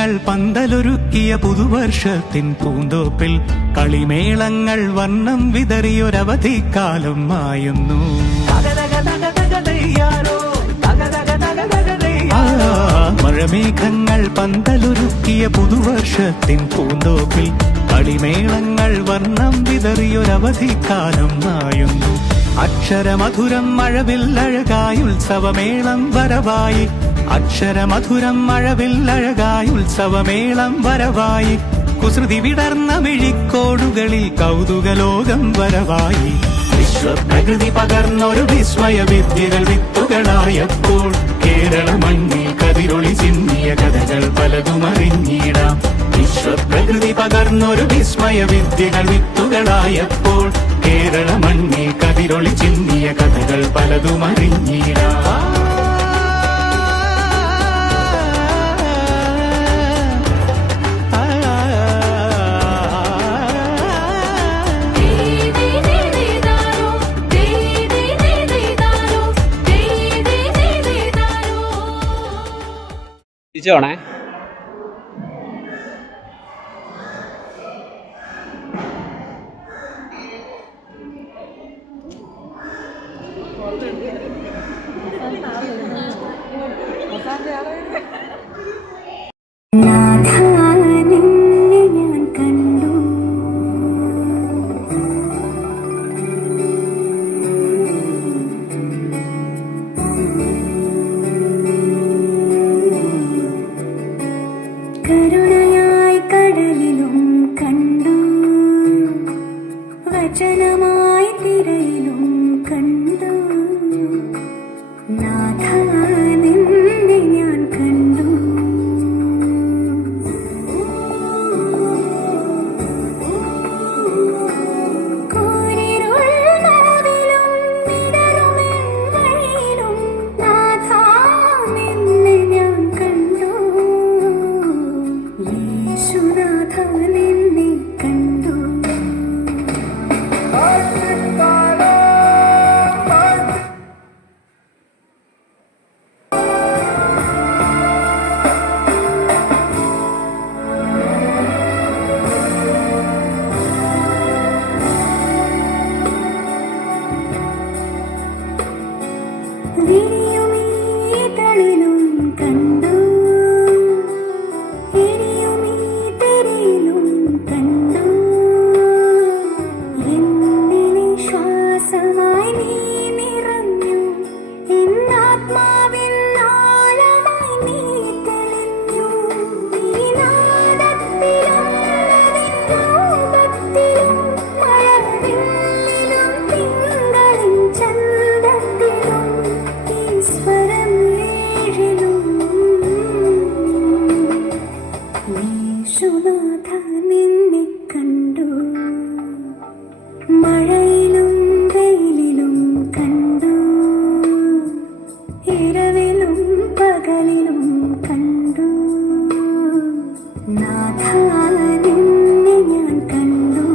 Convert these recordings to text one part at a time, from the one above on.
മഴമേഘങ്ങൾ പന്തലൊരുക്കിയ പുതുവർഷത്തിൻ പൂന്തോപ്പിൽ കളിമേളങ്ങൾ വർണ്ണം വിതറിയൊരവധിക്കാലം മായുന്നു. മഴമേഘങ്ങൾ പന്തലൊരുക്കിയ പുതുവർഷത്തിൻ പൂന്തോപ്പിൽ കളിമേളങ്ങൾ വർണ്ണം വിതറിയൊരവധിക്കാലം മായുന്നു. അക്ഷരമധുരം മഴവില്ലഴകായി ഉത്സവമേളം വരവായി. അക്ഷരമധുരം മഴവില്ലഴകായി ഉത്സവമേളം വരവായി. കുസൃതി വിടർന്ന മിഴിക്കോടുകളിൽ കൗതുകലോകം വരവായി. വിശ്വപ്രകൃതി പകർന്നൊരു വിസ്മയ വിദ്യകൾ വിത്തുകളായപ്പോൾ കേരള മണ്ണിൽ കതിരൊളി ചിന്നിയ കഥകൾ പലതും അറിഞ്ഞിടാം. വിശ്വപ്രകൃതി പകർന്നൊരു വിസ്മയ വിദ്യകൾ വിത്തുകളായപ്പോൾ കേരള മണ്ണിൽ കതിരൊളി ചിന്നിയ കഥകൾ പലതും അറിഞ്ഞിടാം. തിരിച്ചോണേ. കരുണയായി കടലിലും കണ്ടു, വചനമായി തിരയിലും കണ്ടു, നാഥ നിന്നെ ഞാൻ കണ്ടു. മഴയിലും വെയിലിലും കണ്ടു, ഇരവിലും പകലിലും കണ്ടു, നാഥ നിന്നെ ഞാൻ കണ്ടു.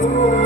Oh